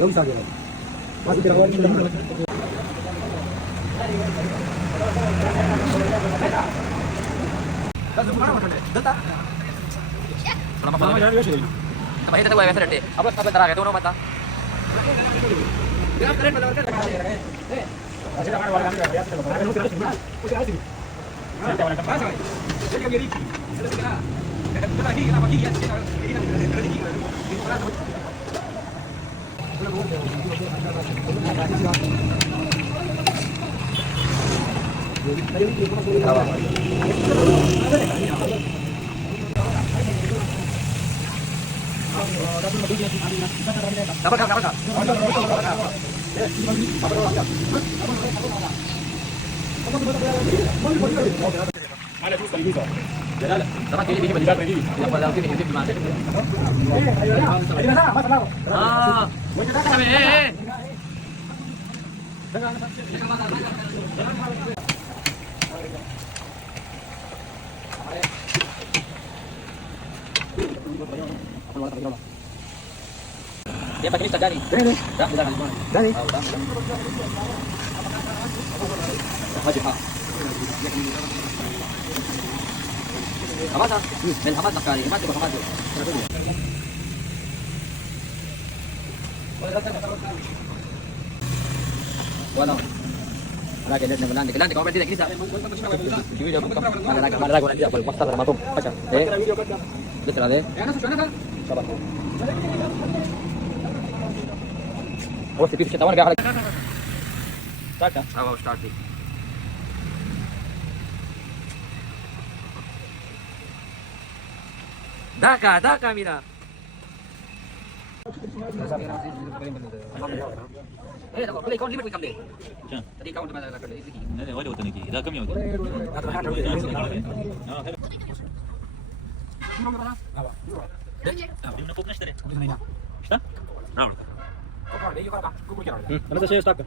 Yung sabi ko. Masih pinakawan ko lang. Data. Apa kita tahu ya nanti? Apa sampai terakhir itu nomor mata? Dapat. Dapat ini biji baju yang pada ini di mana? Ah, dia pakai lista Dani. Udah. Dani. Udah. Wajib Pak. Hamasa. Dan Hamasa sekali. Hamasa ke Hamasa. Walau. Lagi ada yang menang. Nanti kau berarti lagi bisa. Video mana lagi dia boleh paksa sama tuh. Baca. Betul ada. Sabar. Oh, tapi kita tahu enggak ada. Start dah. Awal start. Daka Mira. Kalau play kau ni boleh kamde. Tadi kau tu mana nak kamde? Ini ada waktu ni. Dah kami waktu. Di mana pokoknya tadi? Šta? Bravo. Ano sa sa'yo, stock?